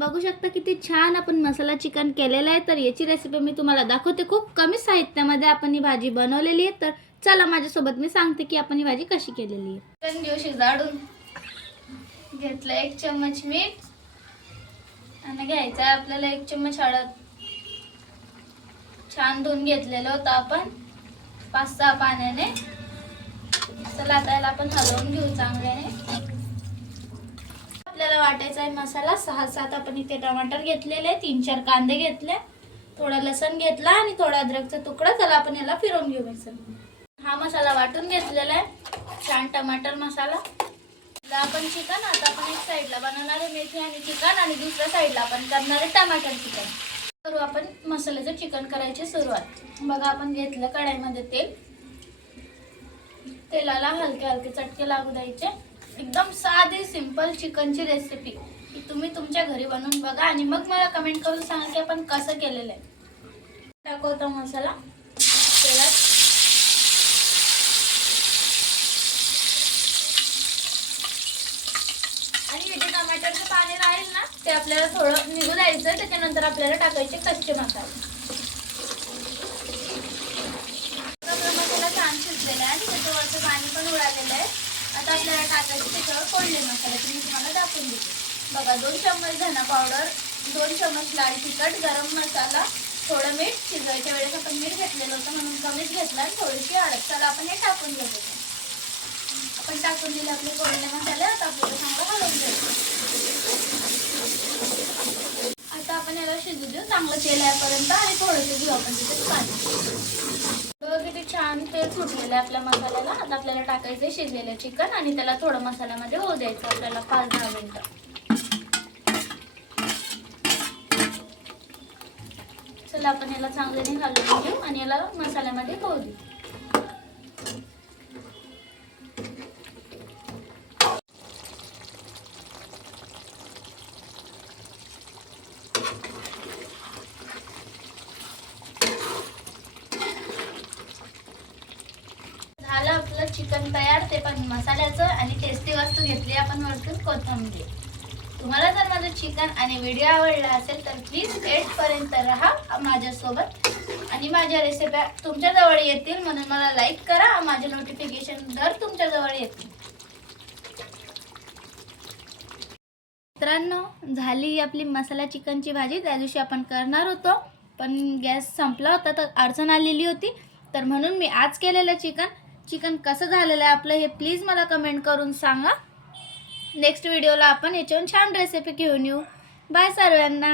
बघू शकता किती छान आपण मसाला चिकन केलेला आहे। तर याची रेसिपी मी तुम्हाला दाखवते। खूप कमी साहित्यामध्ये आपण ही भाजी बनवलेली आहे। तर चला माझ्यासोबत मी सांगते की आपण ही भाजी कशी केलेली आहे। चिकन घेऊ शिजाडून घेतलं, 1 चम्मच मीठ आणि घ्यायचं आपल्याला 1 चम्मच हळद। छान धुवून घेतलेलं होतं आपण 5-6 पाण्याने। चला आता याला आपण हलवून घेऊ चांगल्याने। आपल्याला वाटायचा आहे मसाला। 6-7 आपण इथे टमाटर घेतलेले, 3-4 कांदे घेतले, थोडा लसूण घेतला आणि थोडा अद्रकचा तुकडा। चला आपण याला फिरवून घेऊ मिक्सर। हा मसाला वाटून घेतलेला आहे, छान टमाटर मसाला। आपण चिकन आता आपण एक साइडला बनवणार आहे मेथी आणि चिकन, आणि दुसऱ्या साइडला आपण करणार आहे टमाटर चिकन। करू आपण मसाल्याचं चिकन करायची सुरुवात। बघा आपण घेतलं कढईमध्ये तेल, तेलाला हलके हलके चटके लागू द्यायचे। एकदम साधी सिंपल चिकनची रेसिपी की तुम्ही तुमच्या घरी बनवून बघा आणि मग मला कमेंट करून सांगा की आपण कसं केलेलं आहे। टाकवतो मसाला तेलात, आणि हे जे टमाटरचं पाणी राहील ना ते आपल्याला थोडं निघू द्यायचं। त्याच्यानंतर आपल्याला टाकायचे कच्चे मसाले। मसाला छान शिजलेला आहे आणि त्याच्यावरचं पाणी पण उडालेलं आहे। आता आपल्याला टाकायचे त्याच्यावर फोडले मसाले, मी तुम्हाला दाखवून देते। बघा 2 चम्मच धना पावडर, 2 चम्मच लाल तिखट, गरम मसाला, थोडं मीठ। शिजवायच्या वेळेस आपण मीठ घेतलेलं होतं म्हणून कमीच घेतलं, आणि थोडीशी हळद। चला आपण हे टाकून घेऊ। आपण टाकून दिले आपले फोडले मसाले। आता आपल्याला चांगलं हलवून घ्यायचं। आता आपण याला शिजू देऊ चांगलं तेल यापर्यंत, आणि थोडंसं घेऊ आपण तिथे पाणी। किती छान तेल सुटलेलं आहे आपल्या मसाल्याला। आता आपल्याला टाकायचं शिजलेलं चिकन आणि त्याला थोडं मसाल्यामध्ये होऊ द्यायचं आपल्याला 5-10 मिनिटं। चला आपण याला चांगल्याने हलवून घेऊ आणि याला मसाल्यामध्ये होऊ देऊ। झालं आपलं चिकन तयार, ते पण मसाल्याचं, आणि टेस्टी वस्तू घेतली आपण वरतून कोथिंबीर। तुम्हाला जर माझं चिकन आणि व्हिडिओ आवडला असेल तर प्लीज एंडपर्यंत राहा माझ्यासोबत, आणि माझ्या रेसिपी तुमच्या जवळ येतील म्हणून मला लाईक करा। माझे नोटिफिकेशन दर तुमच्या जवळ येतील। मित्रांनो झाली आपली मसाला चिकनची भाजी। त्या दिवशी आपण करणार होतो पण गॅस संपला होता तर अडचण आलेली होती, तर म्हणून मी आज केलेलं चिकन कसं झालेलं आहे आपलं हे प्लीज मला कमेंट करून सांगा। नेक्स्ट व्हिडिओला आपण याच्यावर छान रेसिपी घेऊन येऊ। बाय सर्वांना।